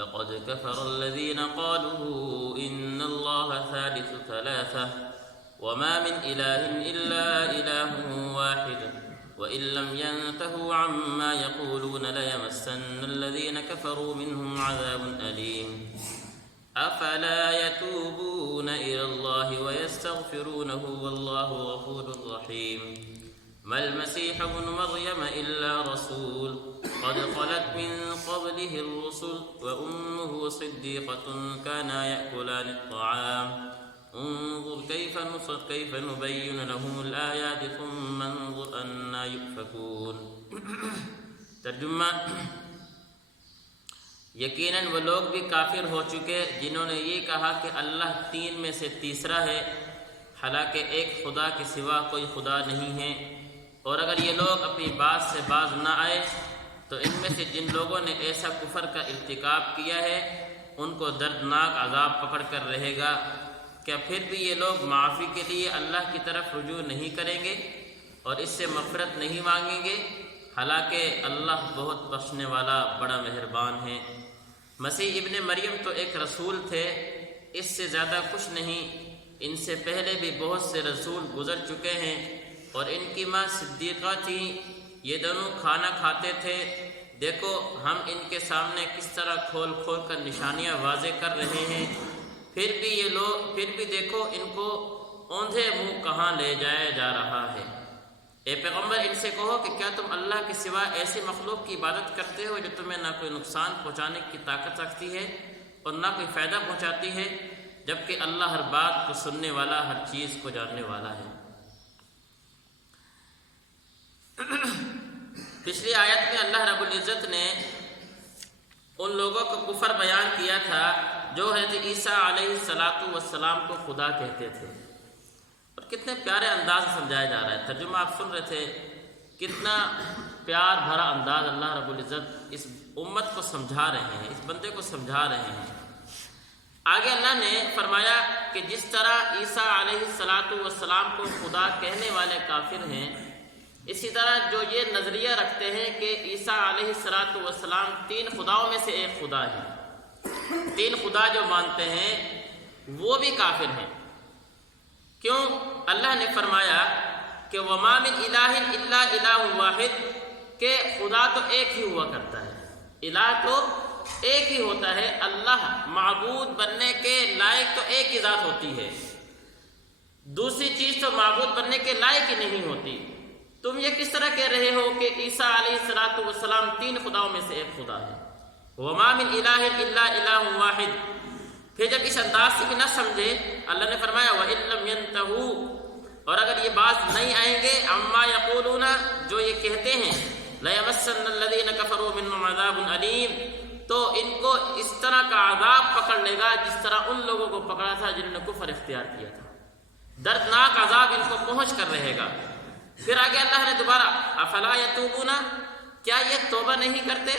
لقد كفر الذين قالوا إن الله ثالث ثلاثة وما من إله إلا إله واحد وإن لم ينتهوا عما يقولون ليمسن الذين كفروا منهم عذاب أليم أفلا يتوبون إلى الله ويستغفرونه والله غفور رحيم ما المسيح ابن مريم إلا رسول قد خلت من قبله الرسل وأمه صديقة كانا يأكلان الطعام انظر كيف نبين لهم الآيات ثم انظر أنا يؤفكون۔ ترجمہ: یقیناً وہ لوگ بھی کافر ہو چکے جنہوں نے یہ کہا کہ اللہ تین میں سے تیسرا ہے، حالانکہ ایک خدا کے سوا کوئی خدا نہیں ہے۔ اور اگر یہ لوگ اپنی بات سے باز نہ آئے تو ان میں سے جن لوگوں نے ایسا کفر کا ارتکاب کیا ہے ان کو دردناک عذاب پکڑ کر رہے گا۔ کیا پھر بھی یہ لوگ معافی کے لیے اللہ کی طرف رجوع نہیں کریں گے اور اس سے مغفرت نہیں مانگیں گے؟ حالانکہ اللہ بہت بخشنے والا بڑا مہربان ہے۔ مسیح ابن مریم تو ایک رسول تھے، اس سے زیادہ کچھ نہیں۔ ان سے پہلے بھی بہت سے رسول گزر چکے ہیں اور ان کی ماں صدیقہ تھی، یہ دونوں کھانا کھاتے تھے۔ دیکھو ہم ان کے سامنے کس طرح کھول کھول کر نشانیاں واضح کر رہے ہیں، پھر بھی دیکھو ان کو اوندھے منہ کہاں لے جایا جا رہا ہے۔ اے پیغمبر، ان سے کہو کہ کیا تم اللہ کے سوا ایسی مخلوق کی عبادت کرتے ہو جو تمہیں نہ کوئی نقصان پہنچانے کی طاقت رکھتی ہے اور نہ کوئی فائدہ پہنچاتی ہے، جبکہ اللہ ہر بات کو سننے والا، ہر چیز کو جاننے والا ہے۔ پچھلی آیت میں اللہ رب العزت نے ان لوگوں کو کفر بیان کیا تھا جو حضرت عیسیٰ علیہ السلام کو خدا کہتے تھے، اور کتنے پیارے انداز سے سمجھایا جا رہا ہے۔ ترجمہ آپ سن رہے تھے، کتنا پیار بھرا انداز اللہ رب العزت اس امت کو سمجھا رہے ہیں، اس بندے کو سمجھا رہے ہیں۔ آگے اللہ نے فرمایا کہ جس طرح عیسیٰ علیہ السلام کو خدا کہنے والے کافر ہیں، اسی طرح جو یہ نظریہ رکھتے ہیں کہ عیسیٰ علیہ السلام تین خداؤں میں سے ایک خدا ہے، تین خدا جو مانتے ہیں وہ بھی کافر ہیں۔ کیوں؟ اللہ نے فرمایا کہ وَمَا مِنْ إِلَٰهٍ إِلَّا إِلَٰهٌ وَاحِدٌ، کہ خدا تو ایک ہی ہوا کرتا ہے، الہ تو ایک ہی ہوتا ہے، اللہ معبود بننے کے لائق تو ایک ہی ذات ہوتی ہے، دوسری چیز تو معبود بننے کے لائق ہی نہیں ہوتی۔ تم یہ کس طرح کہہ رہے ہو کہ عیسیٰ علیہ السلام تین خداؤں میں سے ایک خدا ہے؟ وَمَا مِنْ إِلَٰهٍ إِلَّا إِلَٰهٌ وَاحِدٌ۔ پھر جب اس انداز سے بھی نہ سمجھے، اللہ نے فرمایا وَإِن لَّمْ يَنْتَهُوا، اور اگر یہ بات نہیں آئیں گے عَمَّا يَقُولُونَ، جو یہ کہتے ہیں، لَيَمَسَّنَّ الَّذِينَ كَفَرُوا مِنْهُمْ عَذَابٌ أَلِيمٌ، تو ان کو اس طرح کا عذاب پکڑ لے گا جس طرح ان لوگوں کو پکڑا تھا جنہوں نے کفر اختیار کیا تھا۔ دردناک عذاب ان کو پہنچ کر رہے گا۔ پھر آگے اللہ نے دوبارہ افلا یتوبون، کیا یہ توبہ نہیں کرتے؟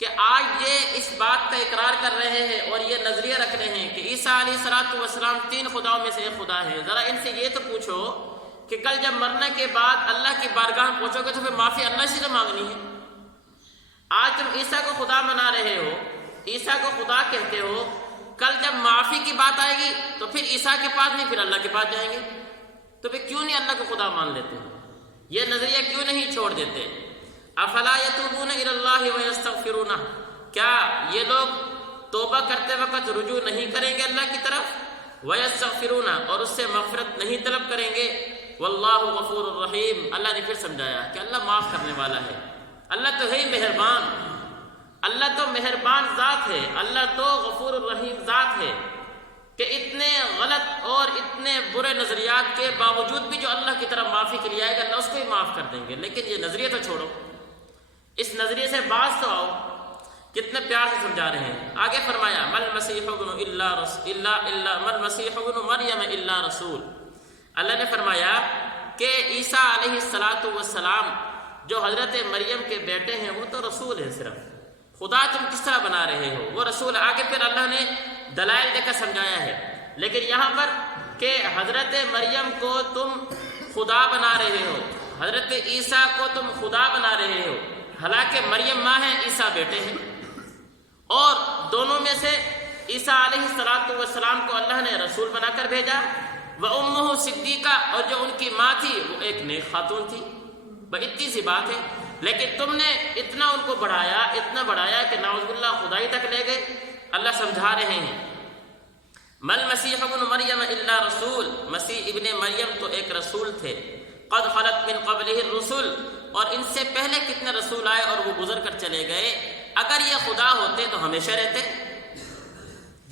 کہ آج یہ اس بات کا اقرار کر رہے ہیں اور یہ نظریہ رکھ رہے ہیں کہ عیسیٰ علیہ السلام تین خداؤں میں سے ایک خدا ہے۔ ذرا ان سے یہ تو پوچھو کہ کل جب مرنے کے بعد اللہ کی بارگاہ میں پہنچو گے تو پھر معافی اللہ سے تو مانگنی ہے۔ آج تم عیسیٰ کو خدا منا رہے ہو، عیسیٰ کو خدا کہتے ہو، کل جب معافی کی بات آئے گی تو پھر عیسیٰ کے پاس نہیں، پھر اللہ کے پاس جائیں گے، تو پھر کیوں نہیں اللہ کو خدا مان لیتے؟ یہ نظریہ کیوں نہیں چھوڑ دیتے؟ افلا یتوبون الی اللہ ویستغفرونہ، کیا یہ لوگ توبہ کرتے وقت رجوع نہیں کریں گے اللہ کی طرف؟ ویستغفرونہ، اور اس سے مغفرت نہیں طلب کریں گے؟ واللہ غفور الرحیم، اللہ نے پھر سمجھایا کہ اللہ معاف کرنے والا ہے، اللہ تو ہے ہی مہربان، اللہ تو مہربان ذات ہے، اللہ تو غفور الرحیم ذات ہے کہ اتنے غلط اور اتنے برے نظریات کے باوجود بھی جو اللہ کی طرف معافی کے لیے آئے گا اللہ اس کو ہی معاف کر دیں گے۔ لیکن یہ نظریہ تو چھوڑو، اس نظریے سے باز تو آؤ۔ کتنے پیار سے سمجھا رہے ہیں۔ آگے فرمایا مَا الْمَسِيحُ ابْنُ مَرْيَمَ إِلَّا رَسُولٌ، اللہ نے فرمایا کہ عیسیٰ علیہ السلام جو حضرت مریم کے بیٹے ہیں وہ تو رسول ہیں، صرف خدا تم کس طرح بنا رہے ہو، وہ رسول۔ آگے پھر اللہ نے دلائل دے کر سمجھایا ہے، لیکن یہاں پر کہ حضرت مریم کو تم خدا بنا رہے ہو، حضرت عیسیٰ کو تم خدا بنا رہے ہو، حالانکہ مریم ماں ہے، عیسیٰ بیٹے ہیں، اور دونوں میں سے عیسیٰ علیہ السلام کو اللہ نے رسول بنا کر بھیجا، وَأُمُّهُ صدیقہ، اور جو ان کی ماں تھی وہ ایک نیک خاتون تھی۔ اتنی سی بات ہے، لیکن تم نے اتنا ان کو بڑھایا، اتنا بڑھایا کہ نعوذ باللہ خدائی تک لے گئے۔ اللہ سمجھا رہے ہیں مل مسیح ابن مریم الا رسول، مسیح ابن مریم تو ایک رسول تھے، قد خلت من قبلہ الرسل، اور ان سے پہلے کتنے رسول آئے اور وہ گزر کر چلے گئے۔ اگر یہ خدا ہوتے تو ہمیشہ رہتے۔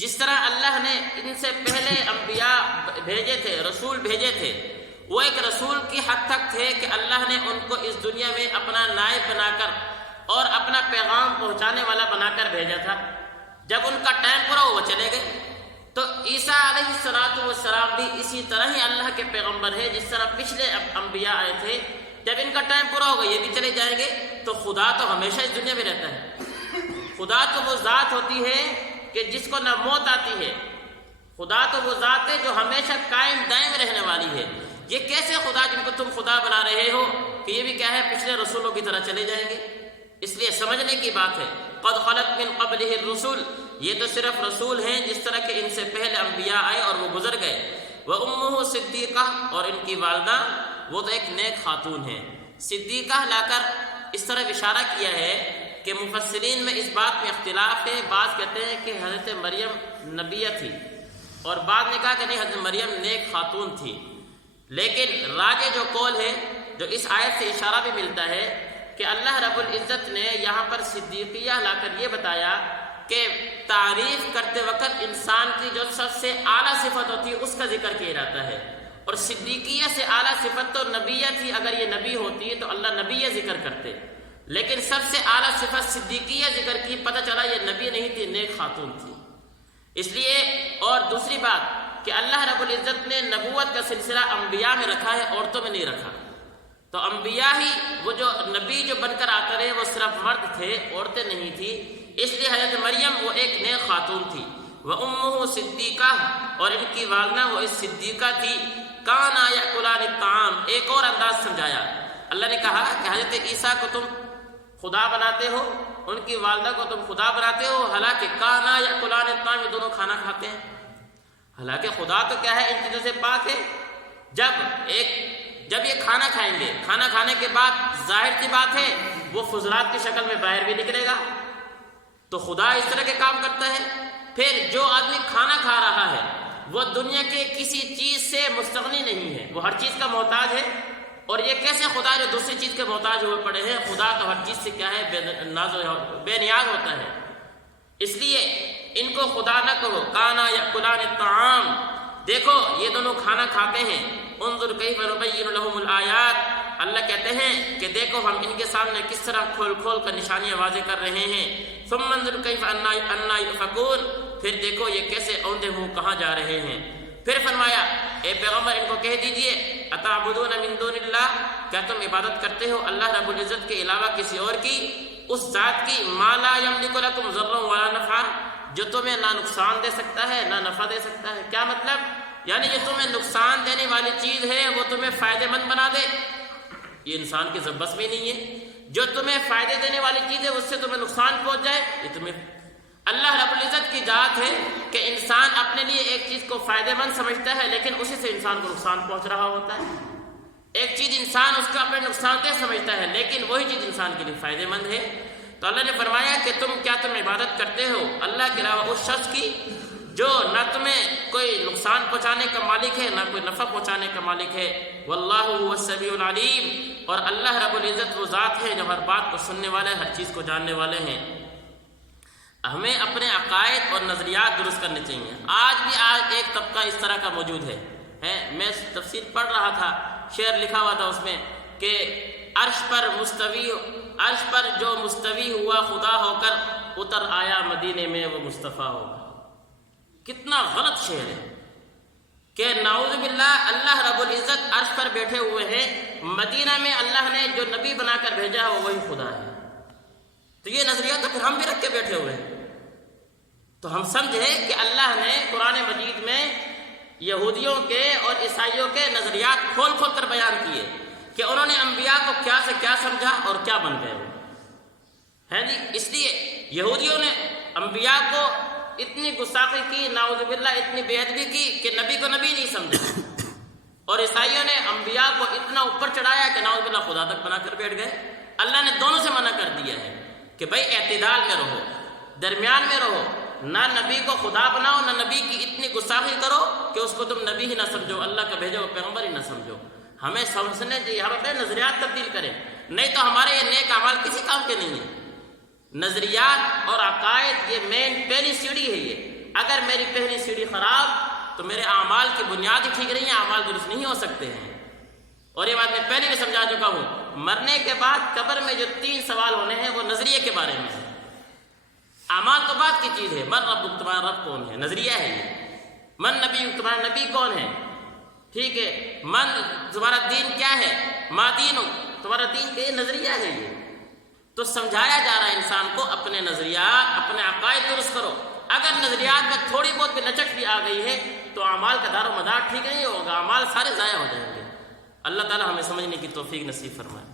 جس طرح اللہ نے ان سے پہلے انبیاء بھیجے تھے، رسول بھیجے تھے، وہ ایک رسول کی حد تک تھے کہ اللہ نے ان کو اس دنیا میں اپنا نائب بنا کر اور اپنا پیغام پہنچانے والا بنا کر بھیجا تھا۔ جب ان کا ٹائم پورا وہ چلے گئے۔ تو عیسیٰ علیہ السلام بھی اسی طرح ہی اللہ کے پیغمبر ہے، جس طرح پچھلے انبیاء آئے تھے، جب ان کا ٹائم پورا ہوگا یہ بھی چلے جائیں گے۔ تو خدا تو ہمیشہ اس دنیا میں رہتا ہے۔ خدا تو وہ ذات ہوتی ہے کہ جس کو نہ موت آتی ہے۔ خدا تو وہ ذات ہے جو ہمیشہ قائم دائم رہنے والی ہے۔ یہ کیسے خدا جن کو تم خدا بنا رہے ہو کہ یہ بھی کیا ہے، پچھلے رسولوں کی طرح چلے جائیں گے؟ اس لیے سمجھنے کی بات ہے، قد خلت من قبلہ الرسل، یہ تو صرف رسول ہیں جس طرح کہ ان سے پہلے انبیاء آئے اور وہ گزر گئے۔ وَأُمُّهُ صدیقہ، اور ان کی والدہ وہ تو ایک نیک خاتون ہے۔ صدیقہ لا کر اس طرح اشارہ کیا ہے کہ مفسرین میں اس بات میں اختلاف ہے۔ بعض کہتے ہیں کہ حضرت مریم نبیہ تھی، اور بعض نے کہا کہ نہیں، حضرت مریم نیک خاتون تھی۔ لیکن راجح جو قول ہے، جو اس آیت سے اشارہ بھی ملتا ہے کہ اللہ رب العزت نے یہاں پر صدیقیہ لا کر یہ بتایا کہ تعریف کرتے وقت انسان کی جو سب سے اعلیٰ صفت ہوتی ہے اس کا ذکر کیا جاتا ہے، اور صدیقیہ سے اعلیٰ صفت تو نبیہ تھی۔ اگر یہ نبی ہوتی تو اللہ نبیہ ذکر کرتے، لیکن سب سے اعلیٰ صفت صدیقیہ ذکر کی، پتہ چلا یہ نبی نہیں تھی، نیک خاتون تھی۔ اس لیے، اور دوسری بات کہ اللہ رب العزت نے نبوت کا سلسلہ انبیاء میں رکھا ہے، عورتوں میں نہیں رکھا۔ تو انبیاء ہی وہ جو نبی جو بن کر آتے رہے وہ صرف مرد تھے، عورتیں نہیں تھی۔ اس لیے حضرت مریم وہ ایک نیک خاتون تھی۔ وَأُمُّهُ صدیقہ، اور ان کی والدہ وہ اس صدیقہ تھی۔ کانا یأکلان الطعام، ایک اور انداز سمجھایا۔ اللہ نے کہا کہ حضرت عیسیٰ کو تم خدا بناتے ہو، ان کی والدہ کو تم خدا بناتے ہو، حالانکہ کانا یأکلان الطعام، یہ دونوں کھانا کھاتے ہیں۔ حالانکہ خدا تو کیا ہے، ان چیزوں سے پاک ہے۔ جب یہ کھانا کھائیں گے، کھانا کھانے کے بعد ظاہر کی بات ہے وہ فضلات کی شکل میں باہر بھی نکلے گا۔ تو خدا اس طرح کے کام کرتا ہے۔ پھر جو آدمی کھانا کھا رہا ہے وہ دنیا کے کسی چیز سے مستغنی نہیں ہے، وہ ہر چیز کا محتاج ہے۔ اور یہ کیسے خدا جو دوسری چیز کے محتاج ہوئے پڑے ہیں؟ خدا تو ہر چیز سے کیا ہے، بے نیاز ہوتا ہے۔ اس لیے ان کو خدا نہ کہو۔ کانا یأکلان الطعام، دیکھو یہ دونوں کھانا کھاتے ہیں۔ انظر کیف نبین لہم الآیات، اللہ کہتے ہیں کہ دیکھو ہم ان کے سامنے کس طرح کھول کھول کر نشانیاں واضح کر رہے ہیں۔ ثم انظر کیف انا یؤفکون، پھر دیکھو یہ کیسے اوندے منہ کہاں جا رہے ہیں۔ پھر فرمایا اے پیغمبر ان کو کہہ دیجئے اتعبدون من دون اللہ، کیا تم عبادت کرتے ہو اللہ رب العزت کے علاوہ کسی اور کی، اس ذات کی ما لا یملک لکم ضرا ولا نفعا، جو تمہیں نہ نقصان دے سکتا ہے نہ نفع دے سکتا ہے۔ کیا مطلب؟ یعنی جو تمہیں نقصان دینے والی چیز ہے وہ تمہیں فائدے مند بنا دے، یہ انسان کے بس میں نہیں ہے۔ جو تمہیں فائدے دینے والی چیز ہے اس سے تمہیں نقصان پہنچ جائے، یہ تمہیں، اللہ رب العزت کی ذات ہے کہ انسان اپنے لیے ایک چیز کو فائدہ مند سمجھتا ہے لیکن اسی سے انسان کو نقصان پہنچ رہا ہوتا ہے۔ ایک چیز انسان اس کو اپنے نقصان دہ سمجھتا ہے لیکن وہی چیز انسان کے لیے فائدہ مند ہے۔ تو اللہ نے فرمایا کہ تم عبادت کرتے ہو اللہ کے علاوہ اس شخص کی جو نہ تمہیں کوئی نقصان پہنچانے کا مالک ہے نہ کوئی نفع پہنچانے کا مالک ہے۔ واللہ هو السمیع العلیم، اور اللہ رب العزت وہ ذات ہے جو ہر بات کو سننے والے، ہر چیز کو جاننے والے ہیں۔ ہمیں اپنے عقائد اور نظریات درست کرنے چاہیے۔ آج بھی ایک طبقہ اس طرح کا موجود ہے۔ میں تفسیر پڑھ رہا تھا، شعر لکھا ہوا تھا اس میں کہ عرش پر جو مستوی ہوا خدا ہو کر، اتر آیا مدینے میں وہ مصطفیٰ ہوگا۔ کتنا غلط شعر ہے کہ نعوذ باللہ اللہ رب العزت عرش پر بیٹھے ہوئے ہیں، مدینہ میں اللہ نے جو نبی بنا کر بھیجا ہے وہی خدا ہے۔ تو یہ نظریہ تو پھر ہم بھی رکھ کے بیٹھے ہوئے ہیں۔ تو ہم سمجھے کہ اللہ نے قرآن مجید میں یہودیوں کے اور عیسائیوں کے نظریات کھول کھول کر بیان کیے کہ انہوں نے انبیاء کو کیا سے کیا سمجھا اور کیا بن گئے وہ ہے جی۔ اس لیے یہودیوں نے انبیاء کو اتنی گستاخی کی، نعوذ باللہ اتنی بے ادبی کی کہ نبی کو نبی نہیں سمجھا، اور عیسائیوں نے انبیاء کو اتنا اوپر چڑھایا کہ نعوذ باللہ خدا تک بنا کر بیٹھ گئے۔ اللہ نے دونوں سے منع کر دیا ہے کہ بھائی اعتدال میں رہو، درمیان میں رہو، نہ نبی کو خدا بناؤ، نہ نبی کی اتنی گستاخی کرو کہ اس کو تم نبی ہی نہ سمجھو، اللہ کا بھیجا ہوا پیغمبر ہی نہ سمجھو۔ ہمیں سمجھنے یہاں پر نظریات تبدیل کریں، نہیں تو ہمارے یہ نیک اعمال کسی کام کے نہیں ہیں۔ نظریات اور عقائد یہ پہلی سیڑھی ہے۔ یہ اگر میری پہلی سیڑھی خراب تو میرے اعمال کی بنیاد ہی ٹھیک نہیں ہے، اعمال درست نہیں ہو سکتے ہیں۔ اور یہ بات میں پہلے بھی سمجھا چکا ہوں، مرنے کے بعد قبر میں جو 3 سوال ہونے ہیں وہ نظریے کے بارے میں ہے۔ اعمال تو بات کی چیز ہے، من رب، تمہارا رب کون ہے، نظریہ ہے یہ۔ من نبی، تمہارا نبی کون ہے، ٹھیک ہے۔ من، تمہارا دین کیا ہے، ما دین، تمہارا دین کیا ہے، نظریہ ہے یہ۔ تو سمجھایا جا رہا ہے انسان کو اپنے نظریات، اپنے عقائد درست کرو۔ اگر نظریات میں تھوڑی بہت بھی لچک بھی آ گئی ہے تو اعمال کا دار و مدار ٹھیک نہیں ہوگا، اعمال سارے ضائع ہو جائیں گے۔ اللہ تعالی ہمیں سمجھنے کی توفیق نصیب فرمائے۔